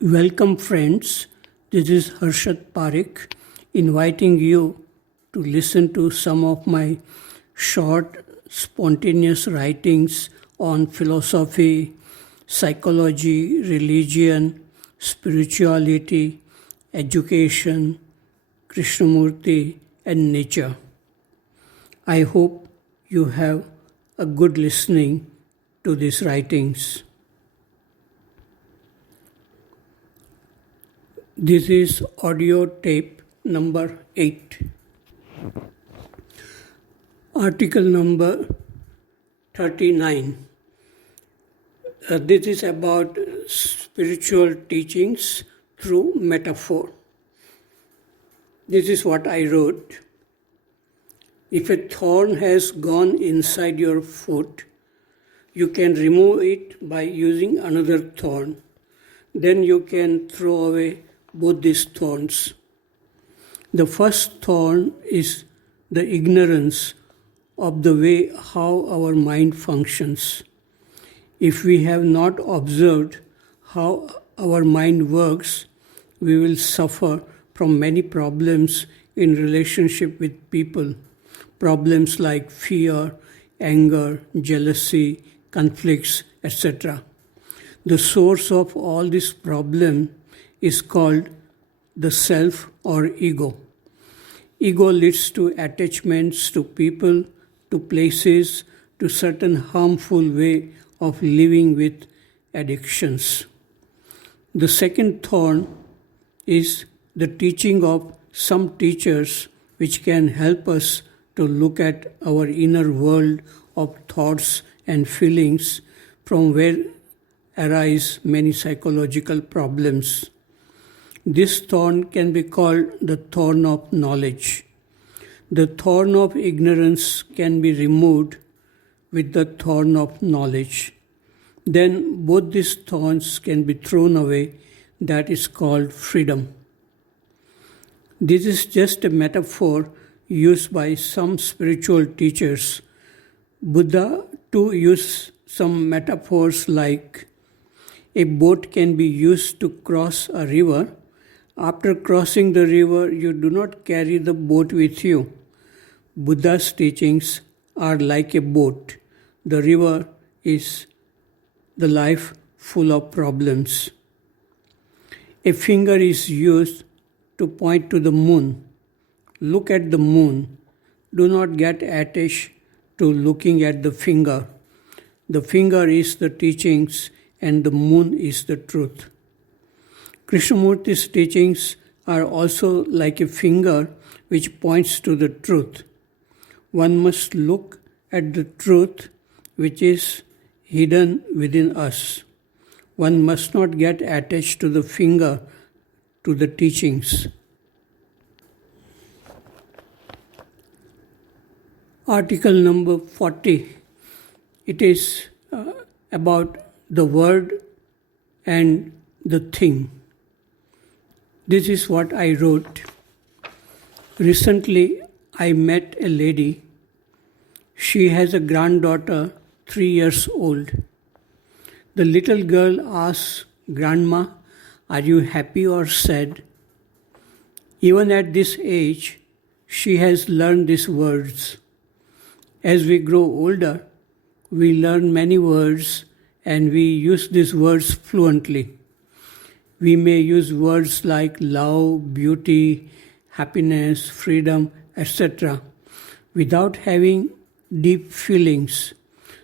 Welcome friends, this is Harshad Parekh inviting you to listen to some of my short, spontaneous writings on philosophy, psychology, religion, spirituality, education, Krishnamurti, and nature. I hope you have a good listening to these writings. This is audio tape number 8. Article number 39. This is about spiritual teachings through metaphor. This is what I wrote. If a thorn has gone inside your foot, you can remove it by using another thorn. Then you can throw away both these thorns. The first thorn is the ignorance of the way how our mind functions. If we have not observed how our mind works, we will suffer from many problems in relationship with people. Problems like fear, anger, jealousy, conflicts, etc. The source of all this problem is called the self or ego. Ego leads to attachments to people, to places, to certain harmful way of living with addictions. The second thorn is the teaching of some teachers which can help us to look at our inner world of thoughts and feelings from where arise many psychological problems. This thorn can be called the thorn of knowledge. The thorn of ignorance can be removed with the thorn of knowledge. Then both these thorns can be thrown away. That is called freedom. This is just a metaphor used by some spiritual teachers. Buddha too used some metaphors like a boat can be used to cross a river. After crossing the river, you do not carry the boat with you. Buddha's teachings are like a boat. The river is the life full of problems. A finger is used to point to the moon. Look at the moon. Do not get attached to looking at the finger. The finger is the teachings and the moon is the truth. Krishnamurti's teachings are also like a finger which points to the truth. One must look at the truth which is hidden within us. One must not get attached to the finger, to the teachings. Article number 40. It is about the word and the thing. This is what I wrote. Recently, I met a lady. She has a granddaughter, 3 years old. The little girl asks, "Grandma, are you happy or sad?" Even at this age, she has learned these words. As we grow older, we learn many words and we use these words fluently. We may use words like love, beauty, happiness, freedom, etc. without having deep feelings.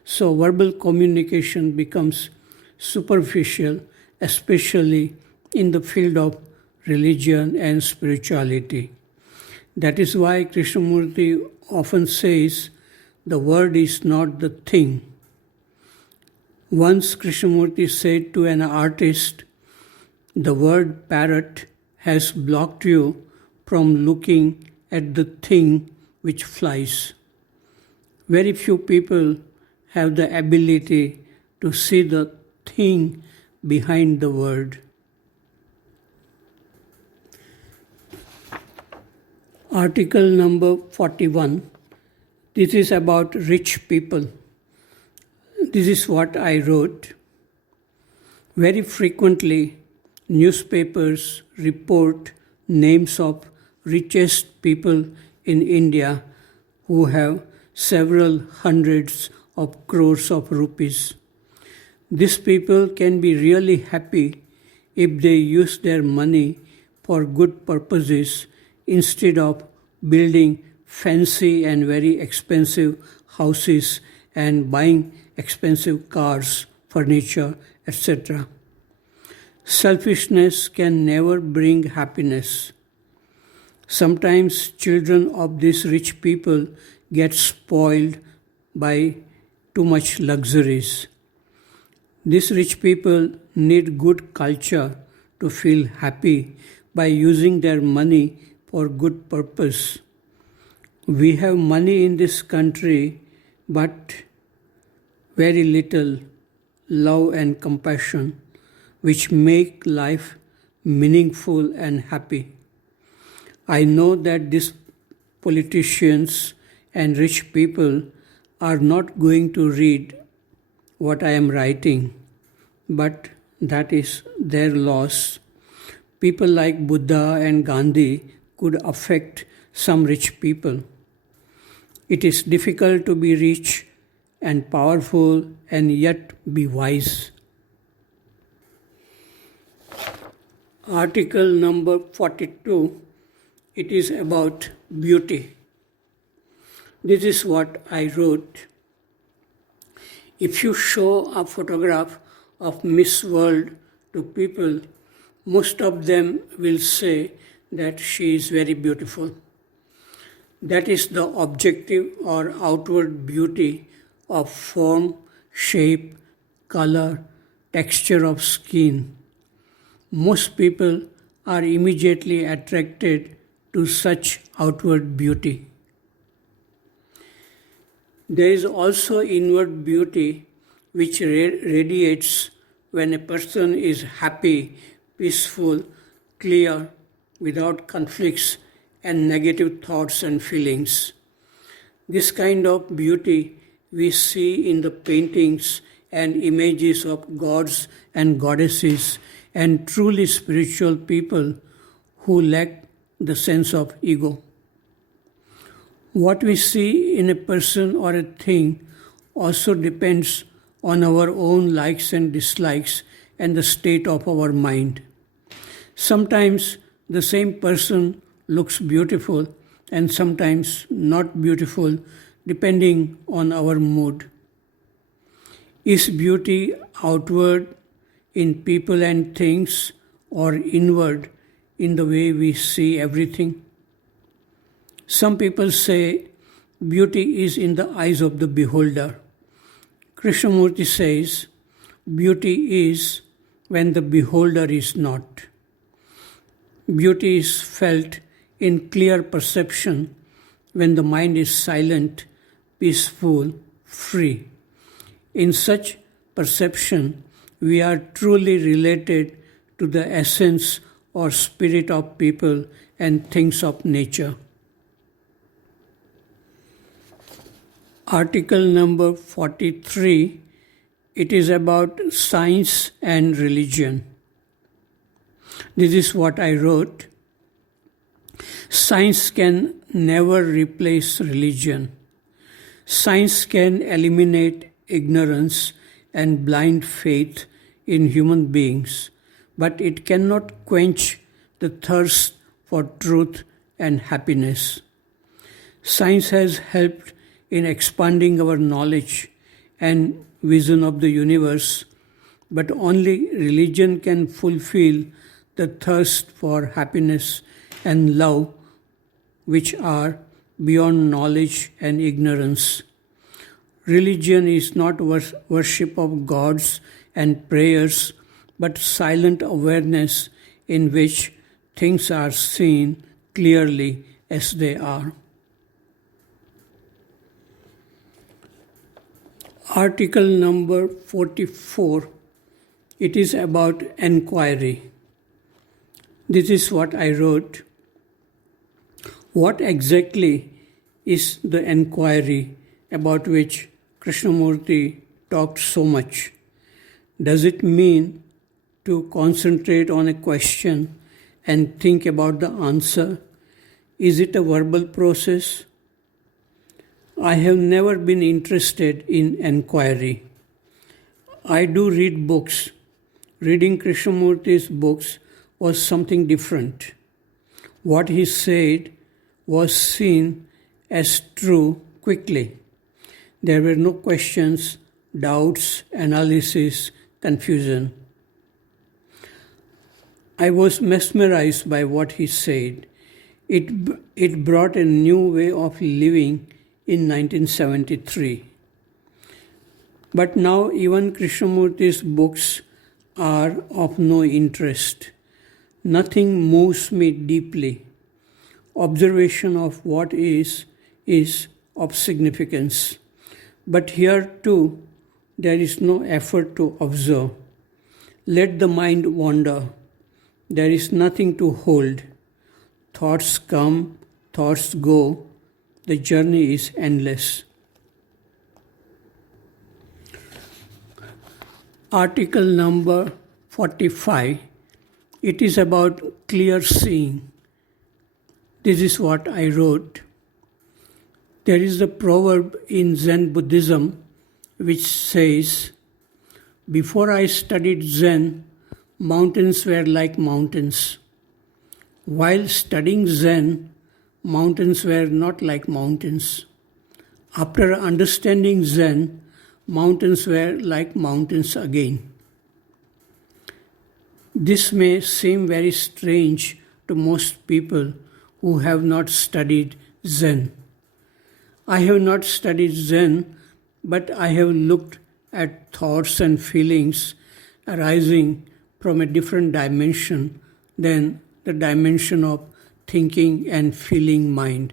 So verbal communication becomes superficial, especially in the field of religion and spirituality. That is why Krishnamurti often says, the word is not the thing. Once Krishnamurti said to an artist, the word parrot has blocked you from looking at the thing which flies. Very few people have the ability to see the thing behind the word. Article number 41. This is about rich people. This is what I wrote. Very frequently, newspapers report names of richest people in India who have several hundreds of crores of rupees. These people can be really happy if they use their money for good purposes instead of building fancy and very expensive houses and buying expensive cars, furniture, etc. Selfishness can never bring happiness. Sometimes children of these rich people get spoiled by too much luxuries. These rich people need good culture to feel happy by using their money for good purpose. We have money in this country, but very little love and compassion, which make life meaningful and happy. I know that these politicians and rich people are not going to read what I am writing, but that is their loss. People like Buddha and Gandhi could affect some rich people. It is difficult to be rich and powerful and yet be wise. Article number 42, it is about beauty. This is what I wrote. If you show a photograph of Miss World to people, most of them will say that she is very beautiful. That is the objective or outward beauty of form, shape, color, texture of skin. Most people are immediately attracted to such outward beauty. There is also inward beauty which radiates when a person is happy, peaceful, clear, without conflicts and negative thoughts and feelings. This kind of beauty we see in the paintings and images of gods and goddesses and truly spiritual people who lack the sense of ego. What we see in a person or a thing also depends on our own likes and dislikes and the state of our mind. Sometimes the same person looks beautiful and sometimes not beautiful depending on our mood. Is beauty outward in people and things or inward in the way we see everything? Some people say beauty is in the eyes of the beholder. Krishnamurti says beauty is when the beholder is not. Beauty is felt in clear perception when the mind is silent, peaceful, free. In such perception, we are truly related to the essence or spirit of people and things of nature. Article number 43, it is about science and religion. This is what I wrote. Science can never replace religion. Science can eliminate ignorance and blind faith in human beings, but it cannot quench the thirst for truth and happiness. Science has helped in expanding our knowledge and vision of the universe, but only religion can fulfill the thirst for happiness and love, which are beyond knowledge and ignorance. Religion is not worship of gods and prayers, but silent awareness in which things are seen clearly as they are. Article number 44, it is about enquiry. This is what I wrote. What exactly is the enquiry about which Krishnamurti talked so much? Does it mean to concentrate on a question and think about the answer? Is it a verbal process? I have never been interested in enquiry. I do read books. Reading Krishnamurti's books was something different. What he said was seen as true quickly. There were no questions, doubts, analysis, confusion. I was mesmerized by what he said. It brought a new way of living in 1973. But now even Krishnamurti's books are of no interest. Nothing moves me deeply. Observation of what is of significance. But here too, there is no effort to observe. Let the mind wander. There is nothing to hold. Thoughts come, thoughts go. The journey is endless. Article number 45. It is about clear seeing. This is what I wrote. There is a proverb in Zen Buddhism which says, "Before I studied Zen, mountains were like mountains. While studying Zen, mountains were not like mountains. After understanding Zen, mountains were like mountains again." This may seem very strange to most people who have not studied Zen. I have not studied Zen, but I have looked at thoughts and feelings arising from a different dimension than the dimension of thinking and feeling mind.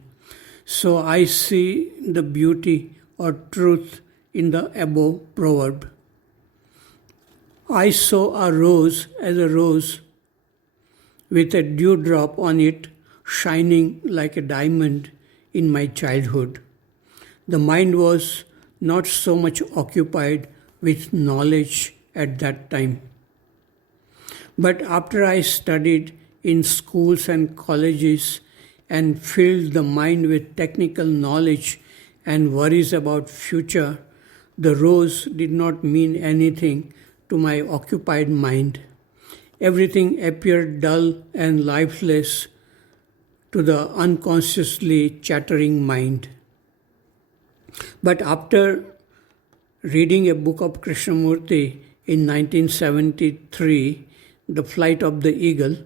So I see the beauty or truth in the above proverb. I saw a rose as a rose with a dewdrop on it shining like a diamond in my childhood. The mind was not so much occupied with knowledge at that time. But after I studied in schools and colleges and filled the mind with technical knowledge and worries about future, the rose did not mean anything to my occupied mind. Everything appeared dull and lifeless to the unconsciously chattering mind. But after reading a book of Krishnamurti in 1973, The Flight of the Eagle,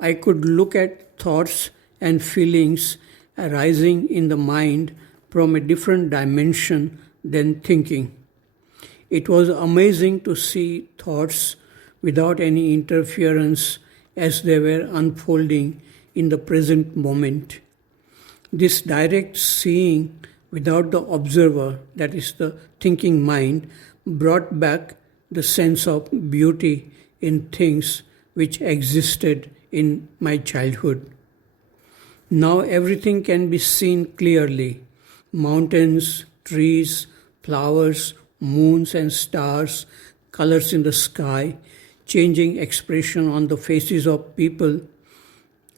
I could look at thoughts and feelings arising in the mind from a different dimension than thinking. It was amazing to see thoughts without any interference as they were unfolding in the present moment. This direct seeing without the observer, that is the thinking mind, brought back the sense of beauty in things which existed in my childhood. Now everything can be seen clearly. Mountains, trees, flowers, moons and stars, colors in the sky, changing expression on the faces of people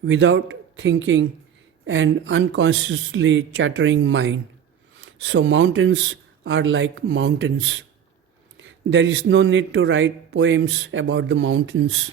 without thinking and unconsciously chattering mind. So mountains are like mountains. There is no need to write poems about the mountains.